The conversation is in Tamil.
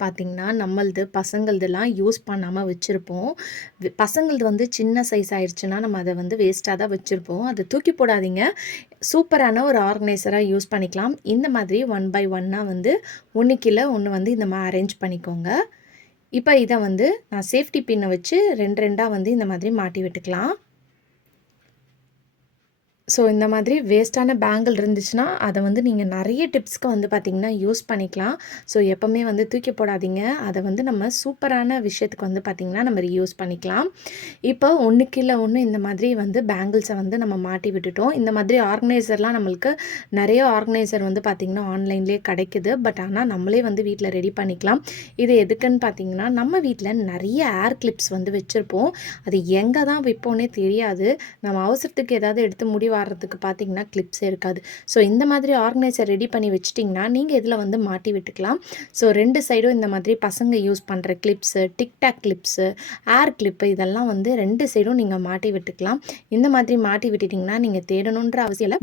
பார்த்தீங்கன்னா, நம்மளது பசங்களதெல்லாம் யூஸ் பண்ணாம வச்சிருப்போம். பசங்களது வந்து சின்ன சைஸ் ஆயிருச்சுன்னா, நம்ம அத வந்து வேஸ்ட்டா தான் வச்சிருப்போம். அத தூக்கி போடாதீங்க. சூப்பரான ஒரு ஆர்கனைசரா யூஸ் பண்ணிக்கலாம். இந்த மாதிரி ஒன் பை ஒன்னா வந்து ஒண்ணுக்கு கீழ ஒண்ணு வந்து இந்த மாரி அரேஞ்ச் பண்ணிக்கோங்க. இப்ப இத வந்து நான் சேஃப்டி பின்ன வச்சு 2 2ஆ வந்து இந்த மாதிரி மாட்டி விட்டுக்கலாம். ஸோ இந்த மாதிரி வேஸ்ட்டான பேங்கிள் இருந்துச்சுன்னா, அத வந்து நீங்க நெறைய டிப்ஸ்க்கு வந்து பார்த்தீங்கன்னா, யூஸ் பண்ணிக்கலாம். ஸோ எப்பவுமே வந்து தூக்கி போடாதீங்க. அத வந்து நம்ம சூப்பரான விஷயத்துக்கு வந்து பார்த்தீங்கன்னா, நம்ம ரீயூஸ் பண்ணிக்கலாம். இப்போ ஒண்ணுக்கு கீழ ஒண்ணு இந்த மாதிரி வந்து பேங்கிள்ஸ வந்து நம்ம மாட்டி விட்டுட்டோம். இந்த மாதிரி ஆர்கனைசர்லாம் நம்மளுக்கு நெறைய ஆர்கனைசர் வந்து பார்த்தீங்கன்னா, ஆன்லைன்லேயே கிடைக்குது. பட் ஆனா நம்மளே வந்து வீட்ல ரெடி பண்ணிக்கலாம். இது எதுக்குன்னு பார்த்தீங்கன்னா, நம்ம வீட்ல நெறைய ஏர் கிளிப்ஸ் வந்து வச்சிருப்போம். அது எங்க தான் வைப்போன்னே தெரியாது. நம்ம அவசரத்துக்கு ஏதாவது எடுத்து முடி வார்றதுக்கு பார்த்தீங்கன்னா, கிளிப்ஸே இருக்காது. ஸோ இந்த மாதிரி ஆர்கனைசர் ரெடி பண்ணி வச்சுட்டிங்கன்னா, நீங்க இதில வந்து மாட்டி விட்டுக்கலாம். ஸோ 2 சைடும் இந்த மாதிரி பசங்க யூஸ் பண்ற கிளிப்ஸு, டிக்டாக் கிளிப்ஸு, ஏர் கிளிப்பு இதெல்லாம் வந்து 2 சைடும் நீங்க மாட்டி விட்டுக்கலாம். இந்த மாதிரி மாட்டி விட்டுட்டிங்கன்னா, நீங்க தேடணுன்ற அவசியம் இல்ல.